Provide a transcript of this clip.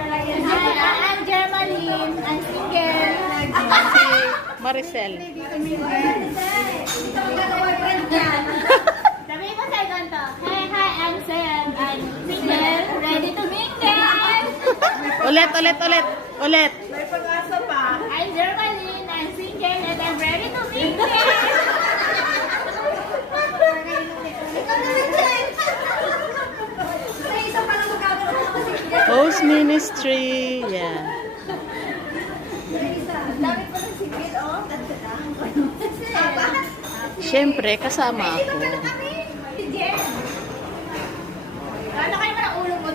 Hi, I'm Germaline. I'm single. Si Maricel. Sabi mo sa ganito. Hi, I'm Sam. I'm single. Ready to mingle. Ulit. May pag-asa pa. I'm Germaline. I'm single and I'm ready to mingle. Host Ministry. Yeah. Siyempre, kasama ako. Ano kayo ba ng ulo mo?